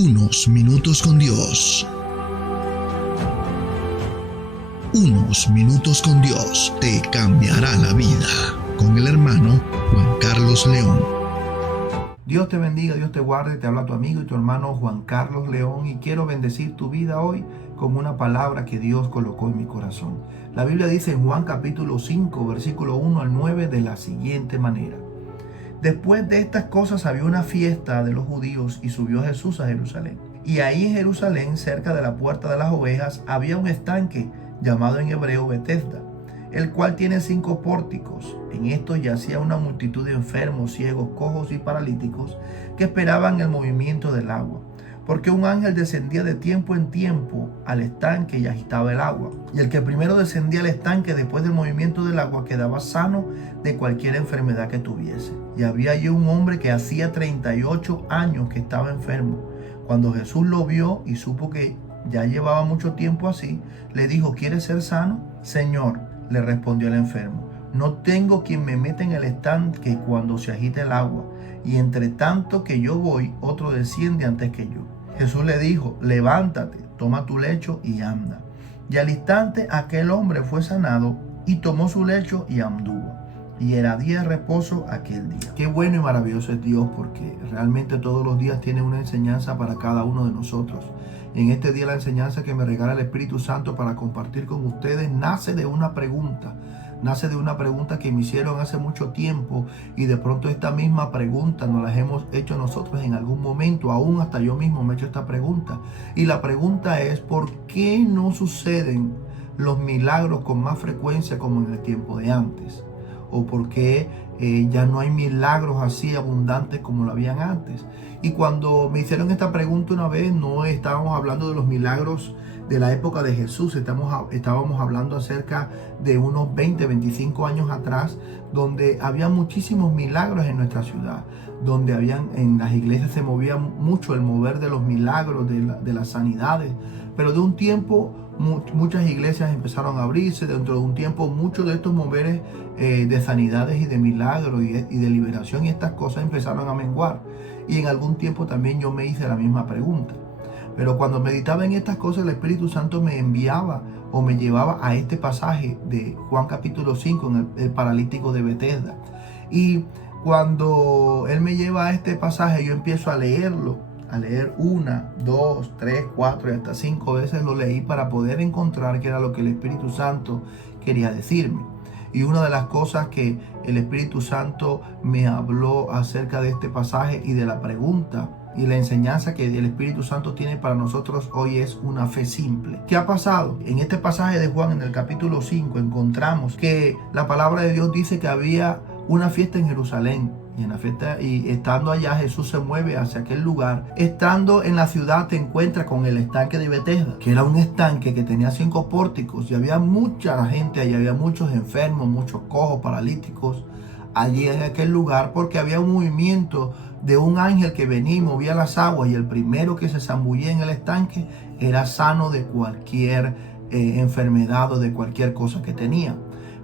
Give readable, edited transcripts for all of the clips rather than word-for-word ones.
Unos minutos con Dios. Unos minutos con Dios te cambiará la vida. Con el hermano Juan Carlos León. Dios te bendiga, Dios te guarde, te habla tu amigo y tu hermano Juan Carlos León y quiero bendecir tu vida hoy con una palabra que Dios colocó en mi corazón. La Biblia dice en Juan capítulo 5, versículo 1 al 9 de la siguiente manera. Después de estas cosas había una fiesta de los judíos y subió Jesús a Jerusalén. Y ahí en Jerusalén, cerca de la puerta de las ovejas, había un estanque llamado en hebreo Betesda, el cual tiene 5 pórticos. En esto yacía una multitud de enfermos, ciegos, cojos y paralíticos que esperaban el movimiento del agua, porque un ángel descendía de tiempo en tiempo al estanque y agitaba el agua. Y el que primero descendía al estanque después del movimiento del agua quedaba sano de cualquier enfermedad que tuviese. Y había allí un hombre que hacía 38 años que estaba enfermo. Cuando Jesús lo vio y supo que ya llevaba mucho tiempo así, le dijo: ¿quieres ser sano? Señor, le respondió el enfermo, no tengo quien me meta en el estanque cuando se agite el agua, y entre tanto que yo voy, otro desciende antes que yo. Jesús le dijo: levántate, toma tu lecho y anda. Y al instante aquel hombre fue sanado y tomó su lecho y anduvo. Y era día de reposo aquel día. Qué bueno y maravilloso es Dios, porque realmente todos los días tiene una enseñanza para cada uno de nosotros. Y en este día la enseñanza que me regala el Espíritu Santo para compartir con ustedes nace de una pregunta. Nace de una pregunta que me hicieron hace mucho tiempo, y de pronto esta misma pregunta nos la hemos hecho nosotros en algún momento. Aún hasta yo mismo me he hecho esta pregunta. Y la pregunta es: ¿por qué no suceden los milagros con más frecuencia como en el tiempo de antes? ¿O por qué ya no hay milagros así abundantes como lo habían antes? Y cuando me hicieron esta pregunta una vez, no estábamos hablando de los milagros de la época de Jesús, estábamos hablando acerca de unos 20, 25 años atrás, donde había muchísimos milagros en nuestra ciudad, donde en las iglesias se movía mucho el mover de los milagros, de las sanidades, pero de un tiempo muchas iglesias empezaron a abrirse. Dentro de un tiempo muchos de estos moveres de sanidades y de milagros y de liberación y estas cosas empezaron a menguar. Y en algún tiempo también yo me hice la misma pregunta. Pero cuando meditaba en estas cosas, el Espíritu Santo me enviaba o me llevaba a este pasaje de Juan capítulo 5, en el paralítico de Betesda. Y cuando Él me lleva a este pasaje, yo empiezo a leerlo. A leer 1, 2, 3, 4 y hasta 5 veces lo leí para poder encontrar qué era lo que el Espíritu Santo quería decirme. Y una de las cosas que el Espíritu Santo me habló acerca de este pasaje y de la pregunta y la enseñanza que el Espíritu Santo tiene para nosotros hoy es una fe simple. ¿Qué ha pasado? En este pasaje de Juan, en el capítulo 5, encontramos que la palabra de Dios dice que había una fiesta en Jerusalén. Y en la fiesta, y estando allá, Jesús se mueve hacia aquel lugar. Estando en la ciudad, te encuentras con el estanque de Betesda, que era un estanque que tenía 5 pórticos, y había mucha gente allí, había muchos enfermos, muchos cojos, paralíticos allí en aquel lugar, porque había un movimiento de un ángel que venía y movía las aguas, y el primero que se zambullía en el estanque era sano de cualquier enfermedad o de cualquier cosa que tenía.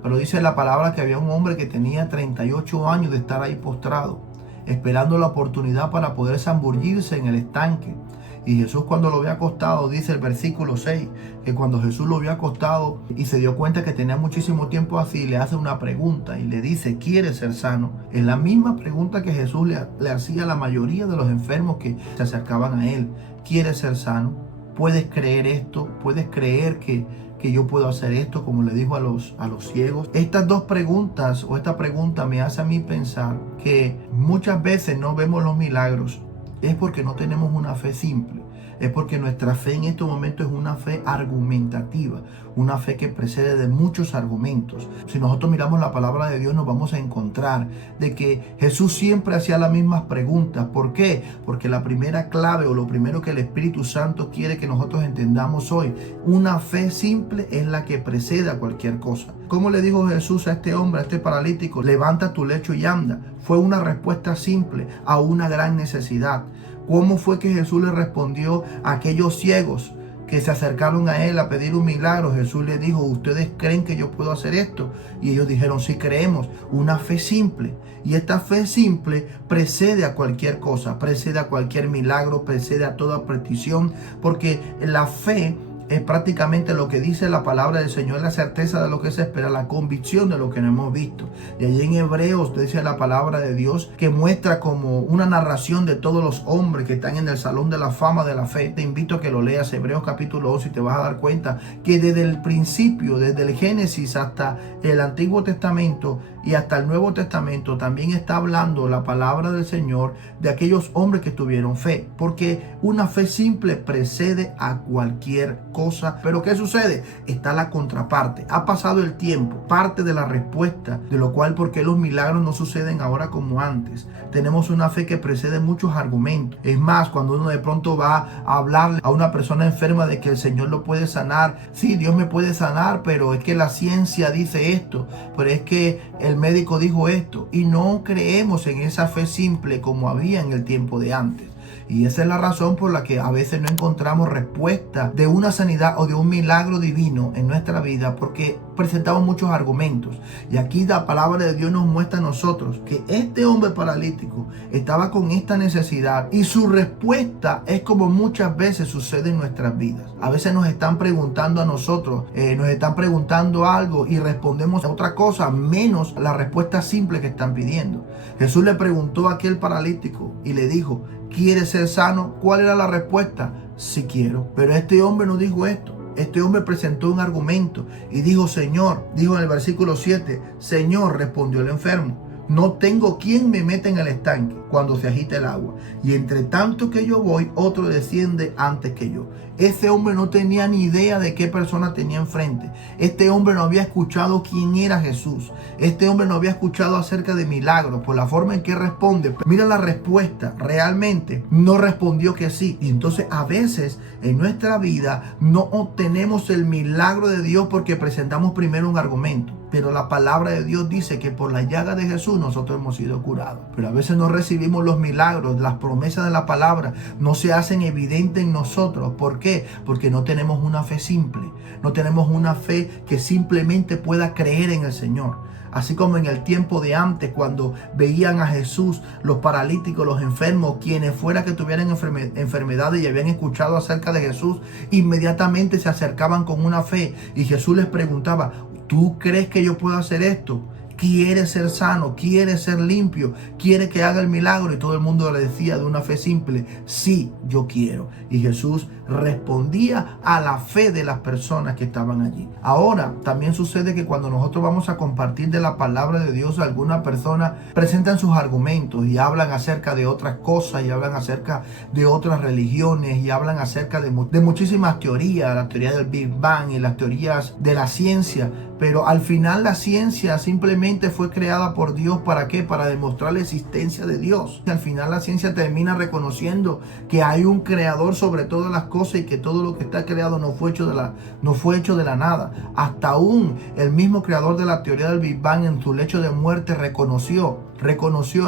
Pero dice la palabra que había un hombre que tenía 38 años de estar ahí postrado, esperando la oportunidad para poder zambullirse en el estanque. Y Jesús, cuando lo vio acostado, dice el versículo 6, que cuando Jesús lo vio acostado y se dio cuenta que tenía muchísimo tiempo así, le hace una pregunta y le dice: ¿quieres ser sano? Es la misma pregunta que Jesús le hacía a la mayoría de los enfermos que se acercaban a él. ¿Quieres ser sano? ¿Puedes creer esto? ¿Puedes creer que yo puedo hacer esto? Como le dijo a los ciegos. Estas dos preguntas, o esta pregunta, me hace a mí pensar que muchas veces no vemos los milagros. Es porque no tenemos una fe simple. Es porque nuestra fe en estos momentos es una fe argumentativa, una fe que precede de muchos argumentos. Si nosotros miramos la palabra de Dios, nos vamos a encontrar de que Jesús siempre hacía las mismas preguntas. ¿Por qué? Porque la primera clave, o lo primero que el Espíritu Santo quiere que nosotros entendamos hoy, una fe simple es la que precede a cualquier cosa. ¿Cómo le dijo Jesús a este hombre, a este paralítico? Levanta tu lecho y anda. Fue una respuesta simple a una gran necesidad. ¿Cómo fue que Jesús le respondió a aquellos ciegos que se acercaron a él a pedir un milagro, Jesús les dijo: ¿ustedes creen que yo puedo hacer esto? Y ellos dijeron: sí, creemos. Una fe simple. Y esta fe simple precede a cualquier cosa, precede a cualquier milagro, precede a toda petición, porque la fe es prácticamente lo que dice la palabra del Señor, la certeza de lo que se espera, la convicción de lo que no hemos visto. Y allí en Hebreos dice la palabra de Dios, que muestra como una narración de todos los hombres que están en el salón de la fama de la fe. Te invito a que lo leas, Hebreos capítulo 11, y te vas a dar cuenta que desde el principio, desde el Génesis hasta el Antiguo Testamento y hasta el Nuevo Testamento, también está hablando la palabra del Señor de aquellos hombres que tuvieron fe, porque una fe simple precede a cualquier cosa. Pero ¿qué sucede? Está la contraparte. Ha pasado el tiempo, parte de la respuesta de lo cual por qué los milagros no suceden ahora como antes. Tenemos una fe que precede muchos argumentos. Es más, cuando uno de pronto va a hablarle a una persona enferma de que el Señor lo puede sanar, sí, Dios me puede sanar, pero es que la ciencia dice esto, pero es que el médico dijo esto, y no creemos en esa fe simple como había en el tiempo de antes. Y esa es la razón por la que a veces no encontramos respuesta de una sanidad o de un milagro divino en nuestra vida, porque presentamos muchos argumentos. Y aquí la palabra de Dios nos muestra a nosotros que este hombre paralítico estaba con esta necesidad, y su respuesta es como muchas veces sucede en nuestras vidas. A veces nos están preguntando a nosotros, nos están preguntando algo y respondemos a otra cosa menos la respuesta simple que están pidiendo. Jesús le preguntó a aquel paralítico y le dijo: ¿quieres ser sano? ¿Cuál era la respuesta? Sí quiero. Pero este hombre no dijo esto. Este hombre presentó un argumento y dijo: Señor, dijo en el versículo 7, Señor, respondió el enfermo, no tengo quien me meta en el estanque cuando se agita el agua, y entre tanto que yo voy, otro desciende antes que yo. Ese hombre no tenía ni idea de qué persona tenía enfrente. Este hombre no había escuchado quién era Jesús. Este hombre no había escuchado acerca de milagros. Por la forma en que responde, mira la respuesta, realmente no respondió que sí. Y entonces a veces en nuestra vida no obtenemos el milagro de Dios porque presentamos primero un argumento. Pero la palabra de Dios dice que por la llaga de Jesús nosotros hemos sido curados. Pero a veces no recibimos los milagros, las promesas de la palabra no se hacen evidentes en nosotros. ¿Por qué? Porque no tenemos una fe simple. No tenemos una fe que simplemente pueda creer en el Señor. Así como en el tiempo de antes, cuando veían a Jesús, los paralíticos, los enfermos, quienes fuera que tuvieran enfermedades y habían escuchado acerca de Jesús, inmediatamente se acercaban con una fe. Y Jesús les preguntaba: ¿tú crees que yo puedo hacer esto? ¿Quiere ser sano? ¿Quiere ser limpio? ¿Quiere que haga el milagro? Y todo el mundo le decía de una fe simple: sí, yo quiero. Y Jesús respondía a la fe de las personas que estaban allí. Ahora, también sucede que cuando nosotros vamos a compartir de la palabra de Dios, algunas personas presentan sus argumentos y hablan acerca de otras cosas, y hablan acerca de otras religiones, y hablan acerca de muchísimas teorías, la teoría del Big Bang y las teorías de la ciencia. Pero al final la ciencia simplemente fue creada por Dios. ¿Para qué? Para demostrar la existencia de Dios. Y al final la ciencia termina reconociendo que hay un creador sobre todas las cosas, y que todo lo que está creado no fue hecho de la nada. Hasta aún el mismo creador de la teoría del Big Bang, en su lecho de muerte, reconoció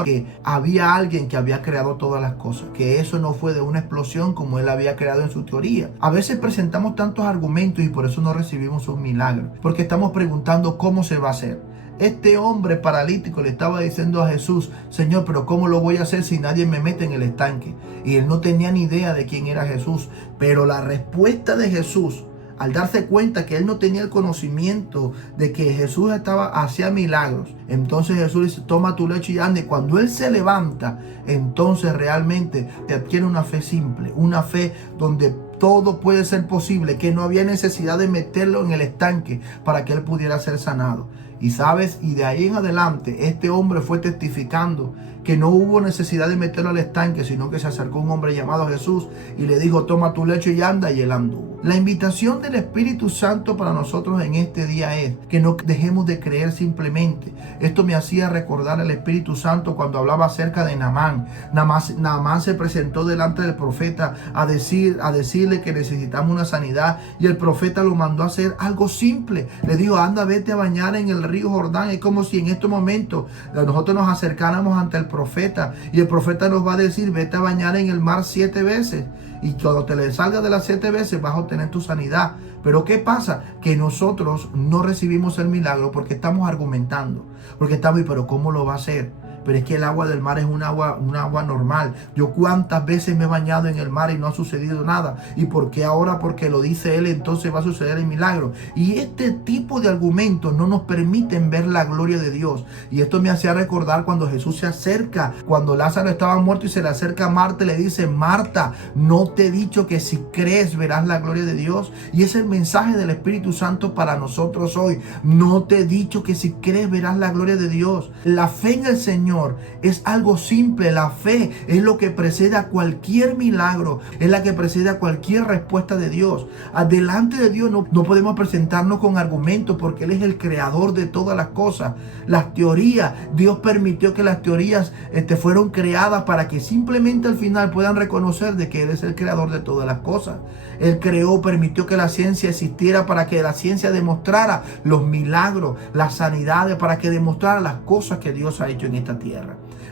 que había alguien que había creado todas las cosas, que eso no fue de una explosión como él había creado en su teoría. A veces presentamos tantos argumentos y por eso no recibimos un milagro, porque estamos preguntando cómo se va a hacer. Este hombre paralítico le estaba diciendo a Jesús: Señor, pero ¿cómo lo voy a hacer si nadie me mete en el estanque? Y él no tenía ni idea de quién era Jesús. Pero la respuesta de Jesús, al darse cuenta que él no tenía el conocimiento de que Jesús hacía milagros, entonces Jesús dice: toma tu lecho y anda. Y cuando él se levanta, entonces realmente te adquiere una fe simple, una fe donde todo puede ser posible, que no había necesidad de meterlo en el estanque para que él pudiera ser sanado. Y sabes, y de ahí en adelante este hombre fue testificando que no hubo necesidad de meterlo al estanque, sino que se acercó un hombre llamado Jesús y le dijo: toma tu lecho y anda. Y él anduvo. La invitación del Espíritu Santo para nosotros en este día es que no dejemos de creer simplemente. Esto me hacía recordar al Espíritu Santo cuando hablaba acerca de Naamán. Naamán se presentó delante del profeta a decirle que necesitamos una sanidad, y el profeta lo mandó a hacer algo simple. Le dijo: anda, vete a bañar en el río Jordán. Es como si en estos momentos nosotros nos acercáramos ante el profeta y el profeta nos va a decir: vete a bañar en el mar 7 veces. Y cuando te le salgas de las 7 veces vas a obtener tu sanidad. Pero ¿qué pasa? Que nosotros no recibimos el milagro porque estamos argumentando. Porque estamos, pero ¿cómo lo va a hacer? Pero es que el agua del mar es un agua normal. Yo cuántas veces me he bañado en el mar y no ha sucedido nada. ¿Y por qué ahora? Porque lo dice él, entonces va a suceder el milagro. Y este tipo de argumentos no nos permiten ver la gloria de Dios. Y esto me hacía recordar cuando Jesús se acerca, cuando Lázaro estaba muerto y se le acerca a Marta y le dice: Marta, no te he dicho que si crees verás la gloria de Dios. Y es el mensaje del Espíritu Santo para nosotros hoy. No te he dicho que si crees verás la gloria de Dios. La fe en el Señor es algo simple. La fe es lo que precede a cualquier milagro, es la que precede a cualquier respuesta de Dios. Delante de Dios no podemos presentarnos con argumentos, porque Él es el creador de todas las cosas. Las teorías, Dios permitió que las teorías fueron creadas para que simplemente al final puedan reconocer de que Él es el creador de todas las cosas. Él creó, permitió que la ciencia existiera para que la ciencia demostrara los milagros, las sanidades, para que demostrara las cosas que Dios ha hecho en esta tierra.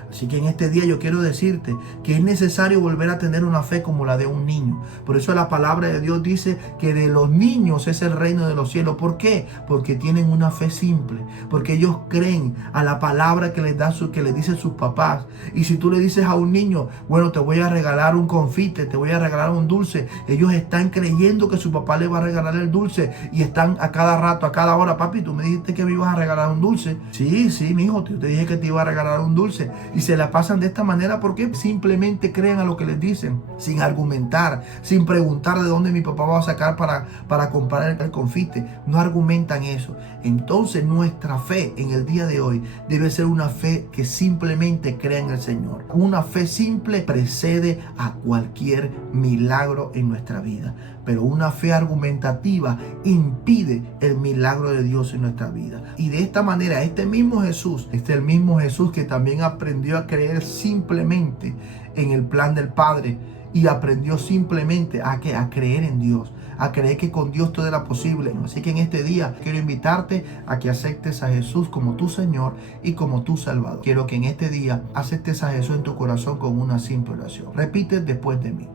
Así que en este día yo quiero decirte que es necesario volver a tener una fe como la de un niño. Por eso la palabra de Dios dice que de los niños es el reino de los cielos. ¿Por qué? Porque tienen una fe simple. Porque ellos creen a la palabra que les dicen sus papás. Y si tú le dices a un niño: bueno, te voy a regalar un confite, te voy a regalar un dulce, ellos están creyendo que su papá le va a regalar el dulce. Y están a cada rato, a cada hora: papi, tú me dijiste que me ibas a regalar un dulce. Sí, mi hijo, yo te dije que te iba a regalar un dulce. Y se la pasan de esta manera porque simplemente creen a lo que les dicen, sin argumentar, sin preguntar de dónde mi papá va a sacar para comprar el confite. No argumentan eso. Entonces nuestra fe en el día de hoy debe ser una fe que simplemente crea en el Señor. Una fe simple precede a cualquier milagro en nuestra vida. Pero una fe argumentativa impide el milagro de Dios en nuestra vida. Y de esta manera, este mismo Jesús, es el mismo Jesús que también aprendió a creer simplemente en el plan del Padre. Y aprendió simplemente a creer en Dios, a creer que con Dios todo era posible. Así que en este día quiero invitarte a que aceptes a Jesús como tu Señor y como tu Salvador. Quiero que en este día aceptes a Jesús en tu corazón con una simple oración. Repite después de mí: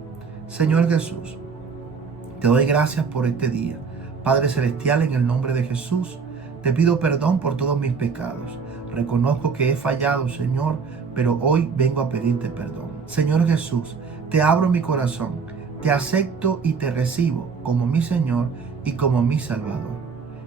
Señor Jesús, te doy gracias por este día. Padre Celestial, en el nombre de Jesús, te pido perdón por todos mis pecados. Reconozco que he fallado, Señor, pero hoy vengo a pedirte perdón. Señor Jesús, te abro mi corazón, te acepto y te recibo como mi Señor y como mi Salvador.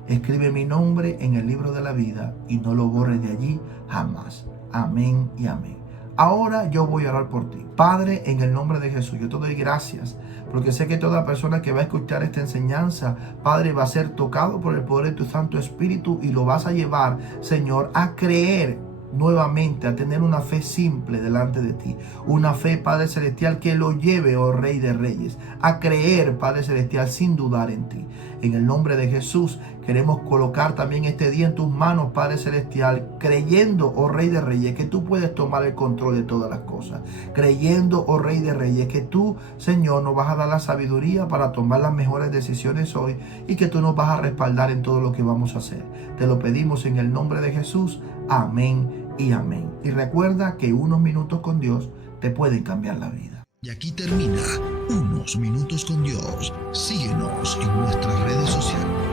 Escribe mi nombre en el libro de la vida y no lo borres de allí jamás. Amén y amén. Ahora yo voy a orar por ti. Padre, en el nombre de Jesús, yo te doy gracias porque sé que toda persona que va a escuchar esta enseñanza, Padre, va a ser tocado por el poder de tu Santo Espíritu y lo vas a llevar, Señor, a creer nuevamente, a tener una fe simple delante de ti. Una fe, Padre Celestial, que lo lleve, oh Rey de Reyes, a creer, Padre Celestial, sin dudar en ti. En el nombre de Jesús, queremos colocar también este día en tus manos, Padre Celestial, creyendo, oh Rey de Reyes, que tú puedes tomar el control de todas las cosas. Creyendo, oh Rey de Reyes, que tú, Señor, nos vas a dar la sabiduría para tomar las mejores decisiones hoy y que tú nos vas a respaldar en todo lo que vamos a hacer. Te lo pedimos en el nombre de Jesús. Amén y amén. Y recuerda que unos minutos con Dios te pueden cambiar la vida. Y aquí termina Unos Minutos con Dios. Síguenos en nuestras redes sociales.